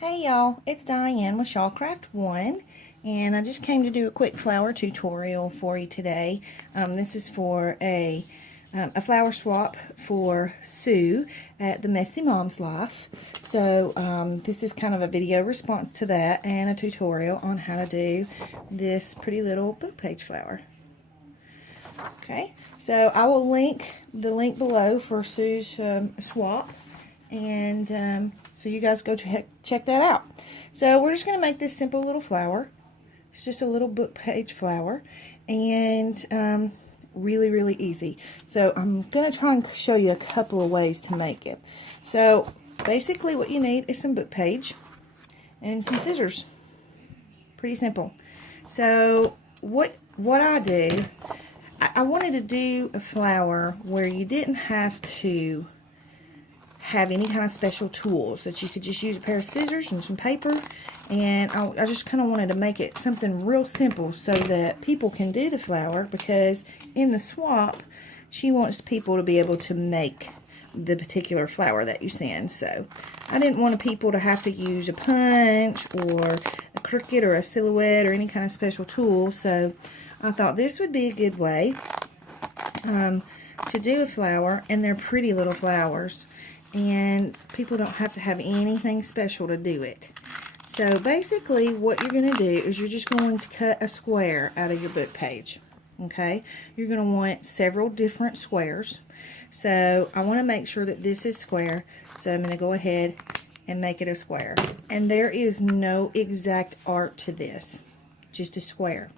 Hey y'all, it's Diane with Shawcraft 1, and I just came to do a quick flower tutorial for you today. This is for a flower swap for Sue at the Messy Moms Life. So this is kind of a video response to that and a tutorial on how to do this pretty little book page flower. Okay, so I will link the link below for Sue's swap. And so you guys go check that out. So we're just going to make this simple little flower. It's just a little book page flower, and really easy. So I'm going to try and show you a couple of ways to make it. So basically what you need is some book page and some scissors. Pretty simple. So what I do, I wanted to do a flower where you didn't have to have any kind of special tools, that you could just use a pair of scissors and some paper, and I just kind of wanted to make it something real simple so that people can do the flower, because in the swap she wants people to be able to make the particular flower that you send. So I didn't want people to have to use a punch or a Cricut or a silhouette or any kind of special tool, so I thought this would be a good way to do a flower, and they're pretty little flowers, and people don't have to have anything special to do it. So basically what you're going to do is you're just going to cut a square out of your book page. Okay, you're going to want several different squares. So I want to make sure that this is square, so I'm going to go ahead and make it a square. And there is no exact art to this, just a square.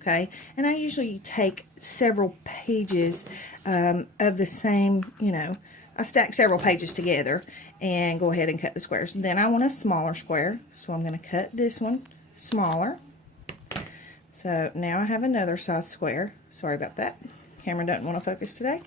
Okay, and I usually take several pages of the same, I stack several pages together and go ahead and cut the squares. Then I want a smaller square, so I'm going to cut this one smaller. So now I have another size square. Sorry about that. Camera doesn't want to focus today.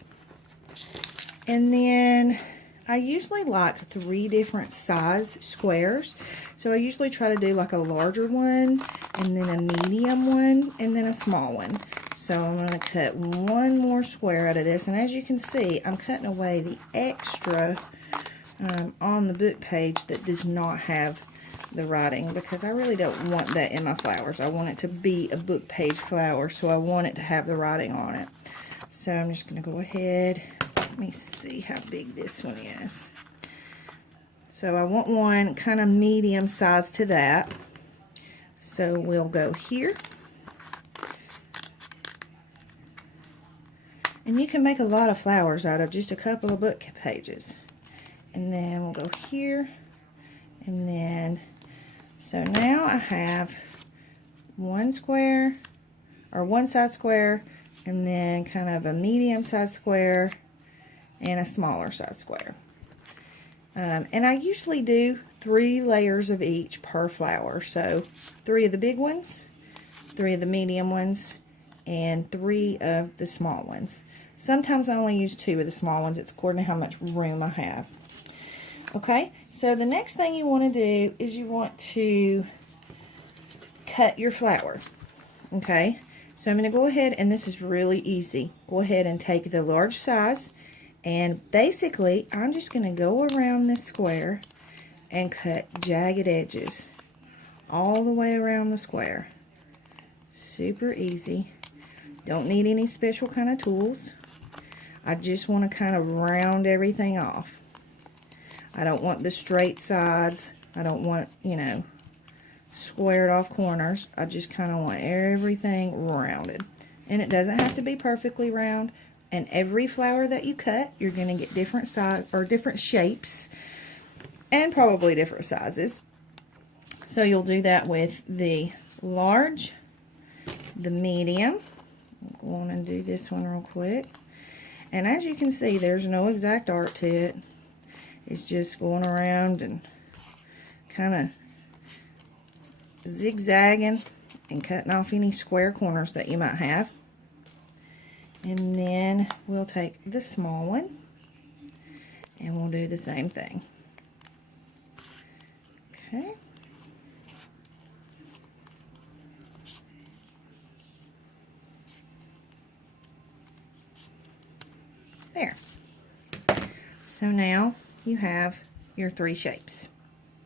And then I usually like 3 different size squares. So I usually try to do like a larger one, and then a medium one, and then a small one. So I'm going to cut one more square out of this, and as you can see, I'm cutting away the extra on the book page that does not have the writing, because I really don't want that in my flowers. I want it to be a book page flower, so I want it to have the writing on it. So I'm just going to go ahead, let me see how big this one is. So I want one kind of medium size to that. So we'll go here. And you can make a lot of flowers out of just a couple of book pages. And then we'll go here. And then, so now I have one square, or one size square, and then kind of a medium size square, and a smaller size square. And I usually do 3 layers of each per flower. So 3 of the big ones, 3 of the medium ones, and 3 of the small ones. Sometimes I only use 2 of the small ones. It's according to how much room I have. Okay, so the next thing you want to do is you want to cut your flower. Okay, so I'm going to go ahead, and this is really easy. Go ahead and take the large size, and basically I'm just going to go around this square and cut jagged edges all the way around the square. Super easy. Don't need any special kind of tools. I just want to kind of round everything off. I don't want the straight sides. I don't want, squared off corners. I just kind of want everything rounded. And it doesn't have to be perfectly round. And every flower that you cut, you're going to get different size or different shapes, and probably different sizes. So you'll do that with the large, the medium. I'll go on and do this one real quick. And as you can see, there's no exact art to it. It's just going around and kind of zigzagging and cutting off any square corners that you might have. And then we'll take the small one and we'll do the same thing. Okay. There. So now you have your 3 shapes.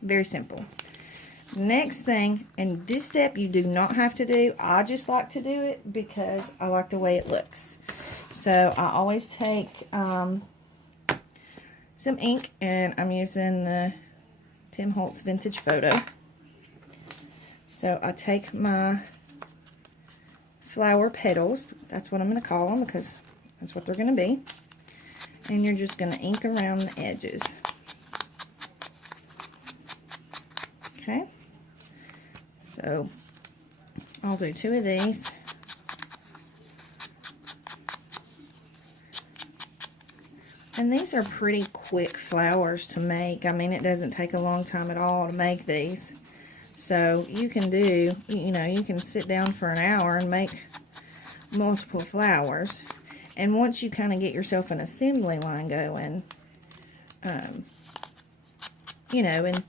Very simple. Next thing, and this step you do not have to do. I just like to do it because I like the way it looks. So I always take some ink, and I'm using the Tim Holtz Vintage Photo. So I take my flower petals, that's what I'm going to call them because that's what they're going to be, and you're just going to ink around the edges. Okay, so I'll do 2 of these. And these are pretty quick flowers to make. I mean, it doesn't take a long time at all to make these. So you can do, you know, you can sit down for an hour and make multiple flowers. And once you kind of get yourself an assembly line going, you know, and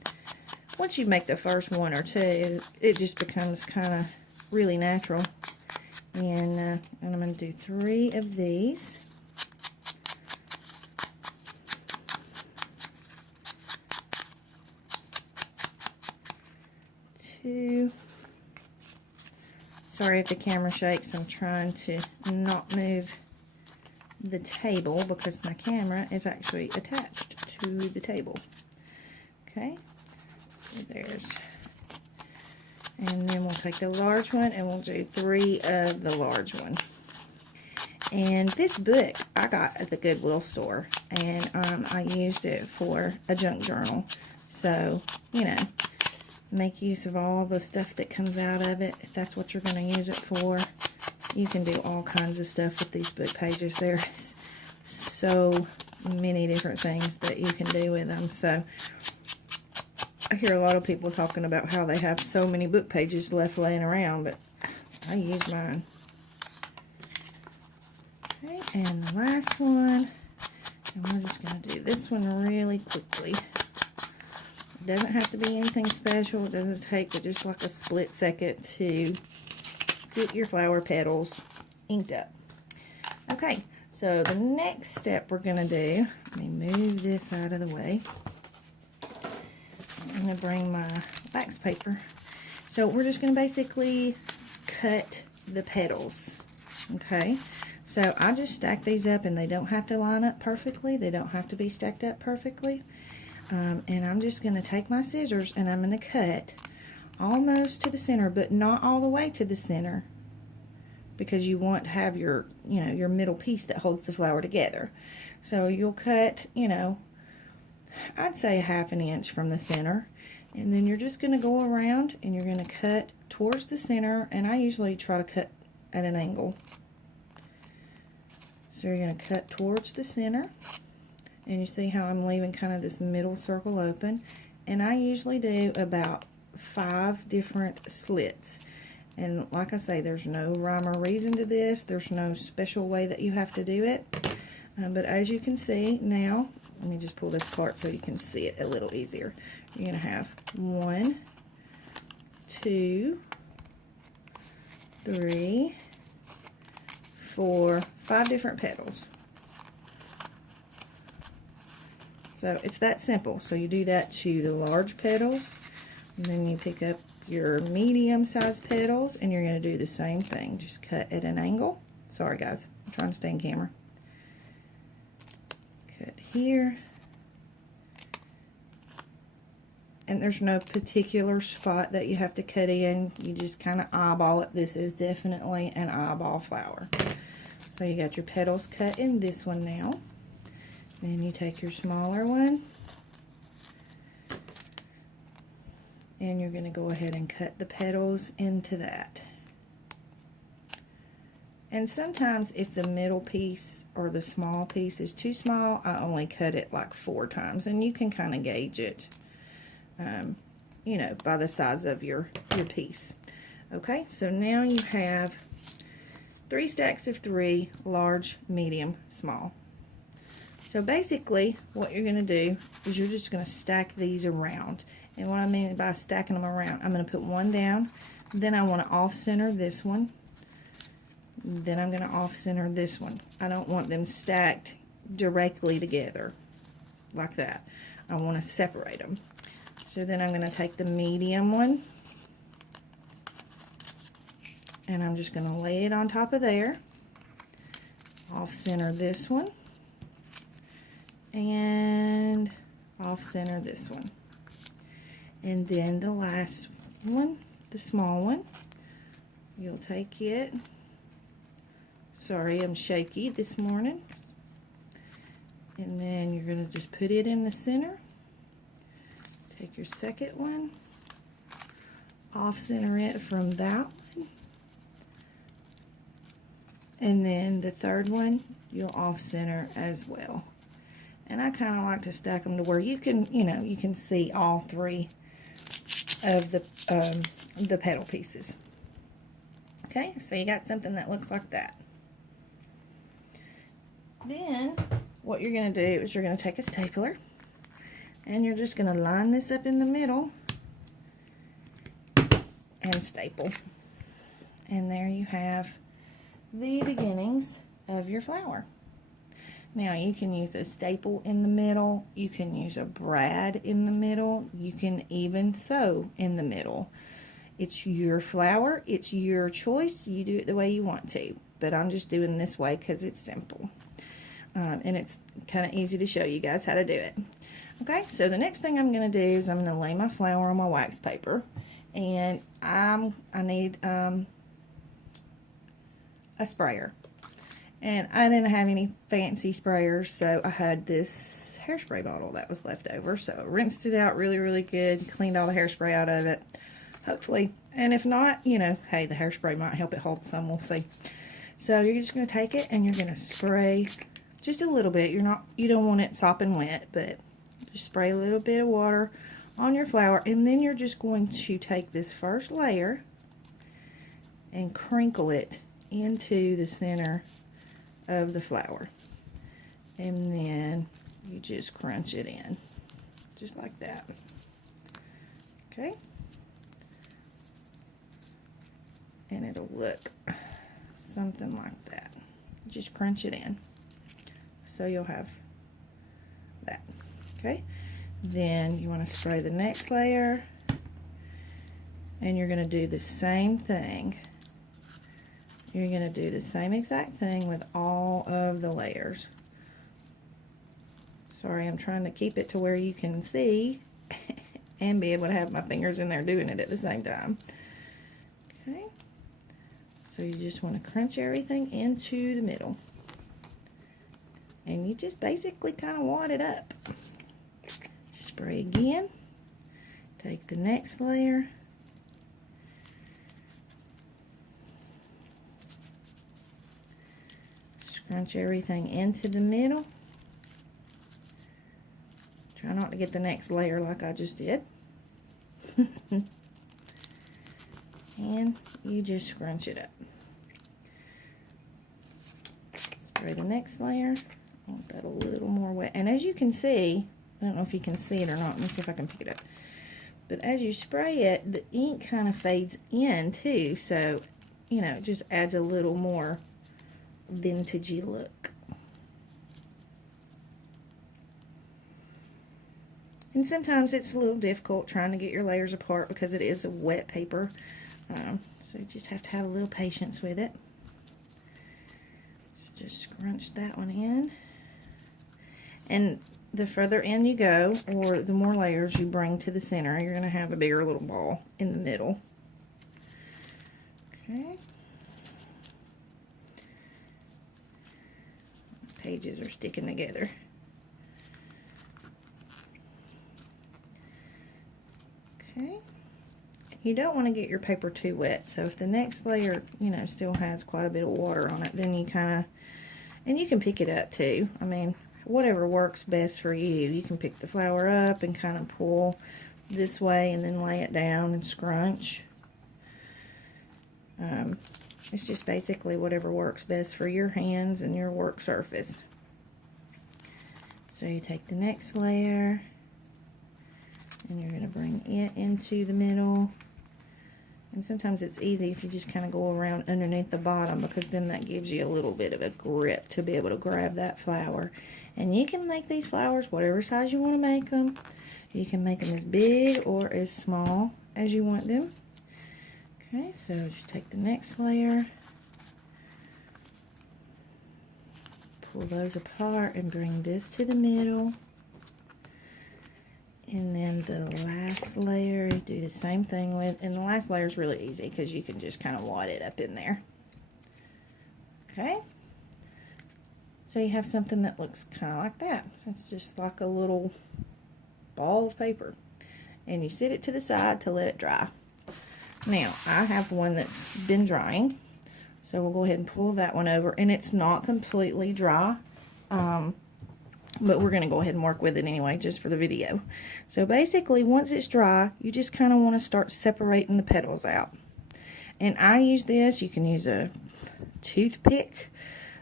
once you make the first 1 or 2, it just becomes kind of really natural. And I'm going to do 3 of these. Sorry if the camera shakes. I'm trying to not move the table because my camera is actually attached to the table. Okay, so there's, and then we'll take the large one and we'll do 3 of the large one. And this book I got at the Goodwill store, and I used it for a junk journal. So, you know, make use of all the stuff that comes out of it. If that's what you're going to use it for, you can do all kinds of stuff with these book pages. There's so many different things that you can do with them. So I hear a lot of people talking about how they have so many book pages left laying around, but I use mine. Okay, and the last one, and we're just going to do this one really quickly. It doesn't have to be anything special. It doesn't take but just like a split second to get your flower petals inked up. Okay, so the next step we're going to do, let me move this out of the way. I'm going to bring my wax paper. So we're just going to basically cut the petals. Okay, so I just stack these up, and they don't have to line up perfectly. They don't have to be stacked up perfectly. And I'm just going to take my scissors and I'm going to cut almost to the center, but not all the way to the center, because you want to have your, you know, your middle piece that holds the flower together. So you'll cut, you know, I'd say 1/2 inch from the center, and then you're just going to go around and you're going to cut towards the center, and I usually try to cut at an angle. So you're going to cut towards the center. And you see how I'm leaving kind of this middle circle open. And I usually do about 5 different slits. And like I say, there's no rhyme or reason to this. There's no special way that you have to do it. But as you can see now, let me just pull this apart so you can see it a little easier. You're going to have 1, 2, 3, 4, 5 different petals. So it's that simple. So you do that to the large petals, and then you pick up your medium-sized petals, and you're going to do the same thing. Just cut at an angle. Sorry guys, I'm trying to stay in camera. Cut here. And there's no particular spot that you have to cut in. You just kind of eyeball it. This is definitely an eyeball flower. So you got your petals cut in this one now. Then you take your smaller one, and you're going to go ahead and cut the petals into that. And sometimes if the middle piece or the small piece is too small, I only cut it like 4 times, and you can kind of gauge it, you know, by the size of your piece. Okay, so now you have 3 stacks of 3, large, medium, small. So basically, what you're going to do is you're just going to stack these around. And what I mean by stacking them around, I'm going to put one down, then I want to off-center this one, then I'm going to off-center this one. I don't want them stacked directly together like that. I want to separate them. So then I'm going to take the medium one, and I'm just going to lay it on top of there. Off center this one, and off center this one. And then the last one, the small one, you'll take it. Sorry, I'm shaky this morning. And then you're going to just put it in the center. Take your second one, off center it from that one, and then the third one you'll off center as well. And I kind of like to stack them to where you can, you can see all three of the petal pieces. Okay, so you got something that looks like that. Then what you're going to do is you're going to take a stapler, and you're just going to line this up in the middle and staple. And there you have the beginnings of your flower. Now you can use a staple in the middle, you can use a brad in the middle, you can even sew in the middle. It's your flower, it's your choice, you do it the way you want to. But I'm just doing this way because it's simple. And it's kind of easy to show you guys how to do it. Okay, so the next thing I'm going to do is I'm going to lay my flower on my wax paper, and I need a sprayer. And I didn't have any fancy sprayers, so I had this hairspray bottle that was left over. So I rinsed it out really, really good, cleaned all the hairspray out of it, hopefully. And if not, hey, the hairspray might help it hold some, we'll see. So you're just going to take it and you're going to spray just a little bit. You don't want it sopping wet, but just spray a little bit of water on your flower, and then you're just going to take this first layer and crinkle it into the center of the flower, and then you just crunch it in just like that. Okay, and it'll look something like that. Just crunch it in, so you'll have that. Okay, then you want to spray the next layer, and you're going to do the same thing. You're going to do the same exact thing with all of the layers. Sorry, I'm trying to keep it to where you can see and be able to have my fingers in there doing it at the same time. Okay, so you just want to crunch everything into the middle, and you just basically kind of wad it up. Spray again, take the next layer, scrunch everything into the middle. Try not to get the next layer like I just did. And you just scrunch it up. Spray the next layer. I want that a little more wet. And as you can see, I don't know if you can see it or not. Let me see if I can pick it up. But as you spray it, the ink kind of fades in too. So, it just adds a little more vintagey look. And sometimes it's a little difficult trying to get your layers apart because it is a wet paper. So you just have to have a little patience with it. So just scrunch that one in. And the further in you go, or the more layers you bring to the center, you're going to have a bigger little ball in the middle. Okay. Pages are sticking together. Okay. You don't want to get your paper too wet, so if the next layer, still has quite a bit of water on it, then you kind of, and you can pick it up too. I mean, whatever works best for you. You can pick the flower up and kind of pull this way and then lay it down and scrunch. It's just basically whatever works best for your hands and your work surface. So you take the next layer and you're going to bring it into the middle. And sometimes it's easy if you just kind of go around underneath the bottom, because then that gives you a little bit of a grip to be able to grab that flower. And you can make these flowers whatever size you want to make them. You can make them as big or as small as you want them. Okay, so just take the next layer, pull those apart and bring this to the middle. And then the last layer, do the same thing with, and the last layer is really easy because you can just kind of wad it up in there. Okay. So you have something that looks kind of like that. It's just like a little ball of paper. And you set it to the side to let it dry. Now, I have one that's been drying. So we'll go ahead and pull that one over. And it's not completely dry. But we're going to go ahead and work with it anyway, just for the video. So basically, once it's dry, you just kind of want to start separating the petals out. And I use this. You can use a toothpick,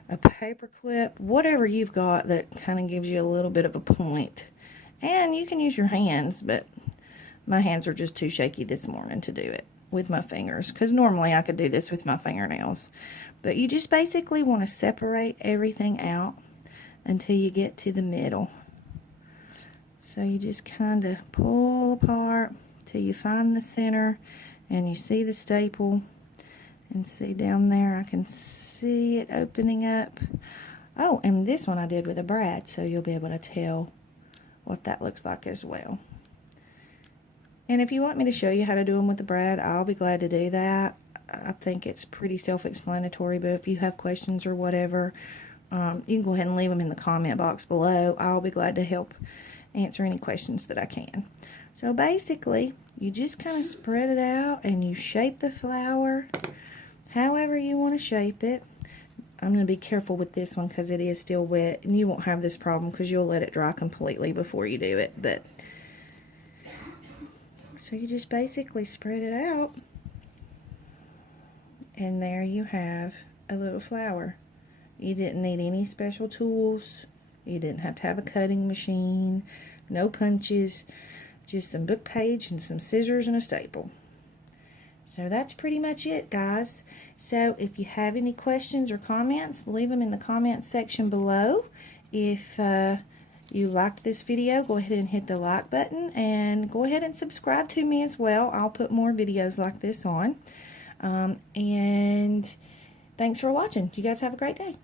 a paper clip, whatever you've got that kind of gives you a little bit of a point. And you can use your hands, but my hands are just too shaky this morning to do it with my fingers, because normally I could do this with my fingernails. But you just basically want to separate everything out until you get to the middle. So you just kind of pull apart till you find the center, and you see the staple, and see down there, I can see it opening up. Oh, and this one I did with a brad, so you'll be able to tell what that looks like as well. And if you want me to show you how to do them with the brad, I'll be glad to do that. I think it's pretty self-explanatory, but if you have questions or whatever, you can go ahead and leave them in the comment box below. I'll be glad to help answer any questions that I can. So basically, you just kind of spread it out and you shape the flower however you want to shape it. I'm going to be careful with this one because it is still wet, and you won't have this problem because you'll let it dry completely before you do it. But so you just basically spread it out, and there you have a little flower. You didn't need any special tools. You didn't have to have a cutting machine, no punches, just some book page and some scissors and a staple. So that's pretty much it, guys. So if you have any questions or comments, leave them in the comments section below. If you liked this video, go ahead and hit the like button, and go ahead and subscribe to me as well. I'll put more videos like this on. And thanks for watching. You guys have a great day.